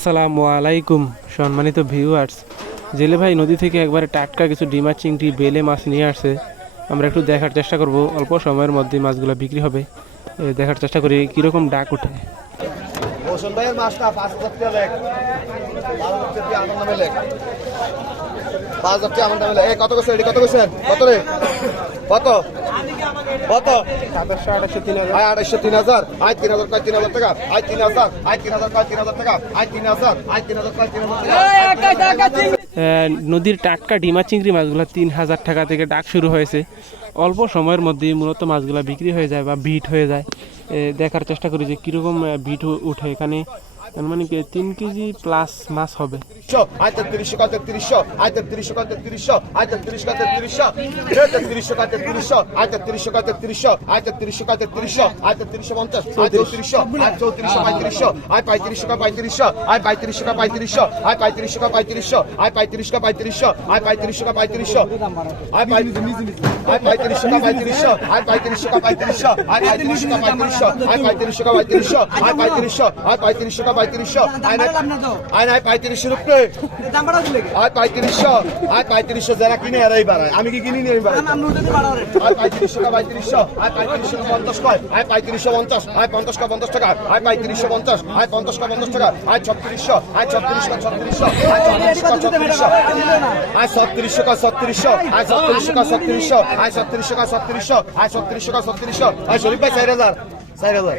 আসসালামু আলাইকুম সম্মানিত ভিউয়ার্স। জেলে ভাই নদী থেকে একবারে টাটকা কিছু ডিমা চিংড়ি বেলে মাছ নিয়ে আসছে। আমরা একটু দেখার চেষ্টা করব, অল্প সময়ের মধ্যে মাছগুলো বিক্রি হবে। দেখার চেষ্টা করি কীরকম ডাক ওঠে। রোশন ভাইয়ের মাছটা 5,000 টাকা লেখ, 12,000 টাকা আমার নামে লেখ, 5,000 টাকা আমার নামে লেখ। কত কইছেন? এটি কত কইছেন? কত রে? কত কত? 700, 800, 3000। আয় 250, 3000, আয় 3000 কয় 3000 টাকা, আয় 3000, আয় 3000 কয় 3000 টাকা, আয় 3000, আয় 3000 কয় 3000 টাকা। নদীর টাটকা ডিমা চিংড়ি মাছগুলো 3,000 টাকা থেকে ডাক শুরু হয়েছে। অল্প সময়ের মধ্যেই মূলত মাছগুলো বিক্রি হয়ে যায় বা বিট হয়ে যায়। দেখার চেষ্টা করি যে কীরকম বিট উঠে এখানে। মানে কি 3 কেজি প্লাস মাছ হবে। আয় 33 কয় 33, আয় 33 কয় 33, আয় 33 কয় 33, আয় 33 কয় 33, আয় 33 কয় 33, আয় 33 কয় 33, আয় 3350, আয় 34, আয় 34 আয় 35 কয় 35, আয় 35 কয় 35, আয় 35 কয় 35, আয় 35 কয় 35, আয় 35 কয় 35, আয় 35 কয় 35, আয় 35 কয় 35, আয় 35 কয় 35, আয় 35 কয় 35, আয় 35 কয় 35, আয় 35, আয় 35 কয় 35, আয় নাই 35 রুপে, আয় 35, আয় 35 যারা কিনে এরাই বাড়ায়, আমি কি কিনি নি? আমি বাড়াই। আয় 35 কয় 35, আয় 35 50 কয়, আয় 35 50, আয় 50 কয় 50 টাকা, আয় 35 50, আয় 50 কয় 50 টাকা, আয় 36, আয় 36 কয় 36, আয় 36 কয় 36, আয় 36 কয় 36, আয় 37 কয় 37, আয় 37 কয় 37, আয় 37 কয় 37, আয় শরীফ ভাই 4,000, 4,000,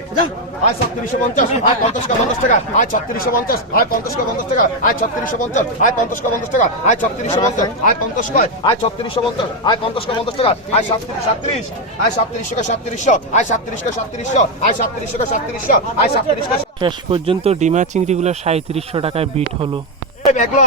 আয় 3650, আয় 50 কয় 50 টাকা, আয় 3650, আয় 50 কয় 50 টাকা, আয় 3650, আয় 50 কয় 50 টাকা, আয় 3650, আয় 50 কয়, আয় 3650, আয় 50 কয় 50 টাকা, আয় 37, আয় 37 কয় 37, আয় 37 কয় 37, আয় 37 কয় 37, আয় 37 কয়। শেষ পর্যন্ত ডিমা চিংড়িগুলো 3700 টাকায় বিট হলো। ব্যাকলগ